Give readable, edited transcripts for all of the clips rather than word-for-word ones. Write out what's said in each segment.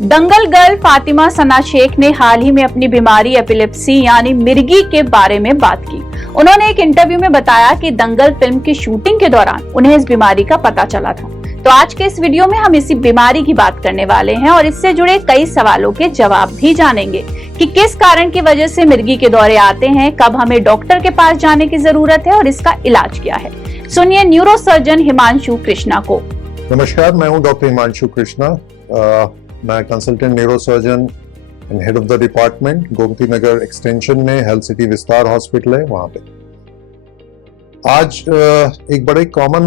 दंगल girl Fatima सना शेख ने हाल ही में अपनी बीमारी एपिलेप्सी यानी मिर्गी के बारे में बात की। उन्होंने एक इंटरव्यू में बताया कि दंगल फिल्म की शूटिंग के दौरान उन्हें इस बीमारी का पता चला था। तो आज के इस वीडियो में हम इसी बीमारी की बात करने वाले हैं और इससे जुड़े कई सवालों के जवाब भी जानेंगे कि किस कारण की वजह से मिर्गी के दौरे आते हैं, कब हमें डॉक्टर के पास जाने की जरूरत है और इसका इलाज क्या है। सुनिए न्यूरोसर्जन हिमांशु कृष्णा को। नमस्कार, मैं हूं डॉक्टर हिमांशु कृष्णा। मैं consultant neurosurgeon and head of the department Gomti Nagar extension में हेल्थ सिटी विस्तार हॉस्पिटल है वहां पे। आज एक बड़े कॉमन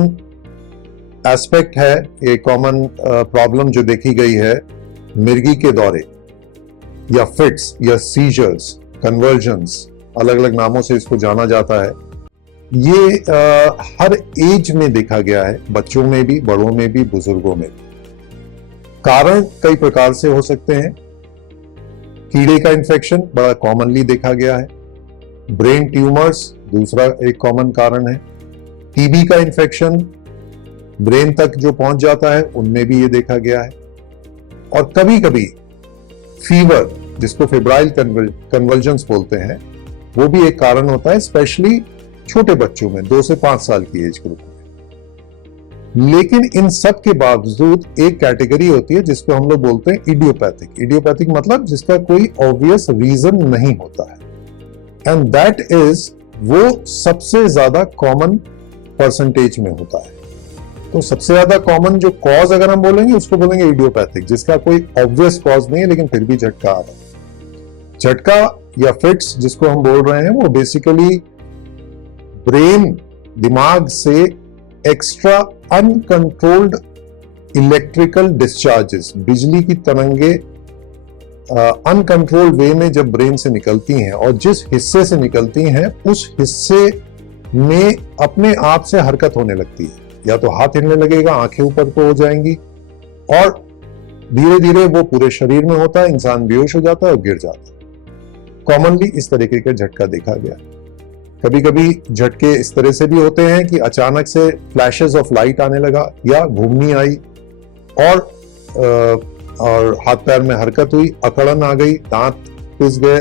एस्पेक्ट है, एक कॉमन प्रॉब्लम जो देखी गई है, मिर्गी के दौरे या फिट्स या सीजर्स, कन्वर्जन्स, अलग अलग नामों से इसको जाना जाता है। ये हर एज में देखा गया है, बच्चों में भी, बड़ों में भी, बुजुर्गों में भी। कारण कई प्रकार से हो सकते हैं। कीड़े का इन्फेक्शन बड़ा कॉमनली देखा गया है। ब्रेन ट्यूमर्स दूसरा एक कॉमन कारण है। टीबी का इन्फेक्शन ब्रेन तक जो पहुंच जाता है उनमें भी ये देखा गया है। और कभी कभी फीवर, जिसको फेब्राइल कन्वल्जन्स बोलते हैं, वो भी एक कारण होता है, स्पेशली छोटे बच्चों में 2 से 5 साल की एज ग्रुप में। लेकिन इन सब के बावजूद एक कैटेगरी होती है जिसको हम लोग बोलते हैं इडियोपैथिक। इडियोपैथिक मतलब जिसका कोई ऑब्वियस रीजन नहीं होता है, एंड दैट इज वो सबसे ज्यादा कॉमन परसेंटेज में होता है। तो सबसे ज्यादा कॉमन जो कॉज अगर हम बोलेंगे उसको बोलेंगे इडियोपैथिक, जिसका कोई ऑब्वियस कॉज नहीं है लेकिन फिर भी झटका आ रहा है। झटका या फिट्स जिसको हम बोल रहे हैं वो बेसिकली ब्रेन, दिमाग से एक्स्ट्रा अनकंट्रोल्ड इलेक्ट्रिकल डिस्चार्जेस, बिजली की तरंगे अनकंट्रोल्ड वे में जब ब्रेन से निकलती हैं और जिस हिस्से से निकलती हैं उस हिस्से में अपने आप से हरकत होने लगती है। या तो हाथ हिलने लगेगा, आंखें ऊपर को हो जाएंगी और धीरे धीरे वो पूरे शरीर में होता है, इंसान बेहोश हो जाता है और गिर जाता है। कॉमनली इस तरीके का झटका देखा गया। कभी कभी झटके इस तरह से भी होते हैं कि अचानक से फ्लैशेस ऑफ लाइट आने लगा या घूमनी आई और हाथ पैर में हरकत हुई, अकड़न आ गई, दांत पिस गए,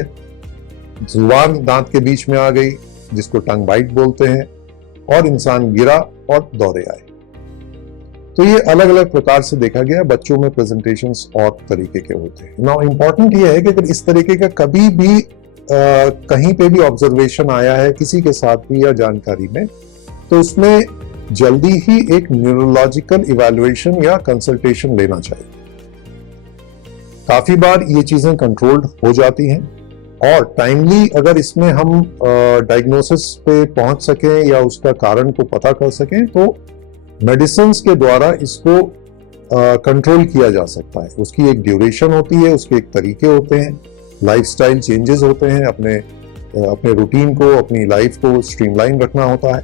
जुबान दांत के बीच में आ गई जिसको टंग बाइट बोलते हैं, और इंसान गिरा और दौरे आए। तो ये अलग अलग प्रकार से देखा गया। बच्चों में प्रेजेंटेशंस और तरीके के होते हैं। नाउ इंपॉर्टेंट ये है कि अगर इस तरीके का कभी भी कहीं पे भी ऑब्जर्वेशन आया है किसी के साथ भी या जानकारी में, तो उसमें जल्दी ही एक न्यूरोलॉजिकल इवैल्यूएशन या कंसल्टेशन लेना चाहिए। काफी बार ये चीजें कंट्रोल्ड हो जाती हैं और टाइमली अगर इसमें हम डायग्नोसिस पे पहुंच सकें या उसका कारण को पता कर सकें तो मेडिसिन के द्वारा इसको कंट्रोल किया जा सकता है। उसकी एक ड्यूरेशन होती है, उसके एक तरीके होते हैं, लाइफस्टाइल चेंजेस होते हैं, अपने रूटीन को, अपनी लाइफ को स्ट्रीमलाइन रखना होता है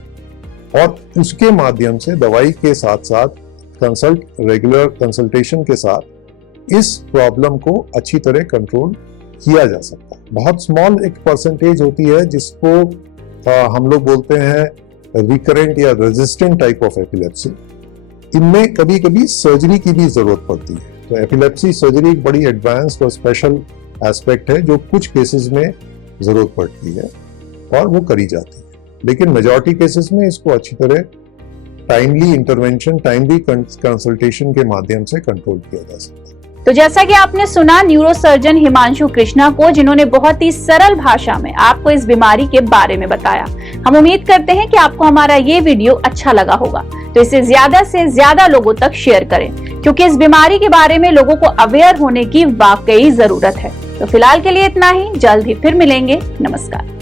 और उसके माध्यम से दवाई के साथ साथ रेगुलर कंसल्टेशन के साथ इस प्रॉब्लम को अच्छी तरह कंट्रोल किया जा सकता है। बहुत स्मॉल एक परसेंटेज होती है जिसको हम लोग बोलते हैं रिकरेंट या रेजिस्टेंट टाइप ऑफ एपिलेप्सी। इनमें कभी कभी सर्जरी की भी जरूरत पड़ती है। तो एपिलेप्सी सर्जरी एक बड़ी एडवांस्ड और स्पेशल एस्पेक्ट है जो कुछ केसेस में जरूरत पड़ती है और वो करी जाती है, लेकिन मेजॉरिटी केसेस में इसको अच्छी तरह टाइमली इंटरवेंशन, टाइमली कंसल्टेशन के माध्यम से कंट्रोल किया जा सकता है। तो जैसा कि आपने सुना न्यूरोसर्जन हिमांशु कृष्णा को, जिन्होंने बहुत ही सरल भाषा में आपको इस बीमारी के बारे में बताया। हम उम्मीद करते हैं कि आपको हमारा ये वीडियो अच्छा लगा होगा, तो इसे ज्यादा से ज्यादा लोगों तक शेयर करें, क्योंकि इस बीमारी के बारे में लोगों को अवेयर होने की वाकई जरूरत है। तो फिलहाल के लिए इतना ही, जल्द ही फिर मिलेंगे। नमस्कार।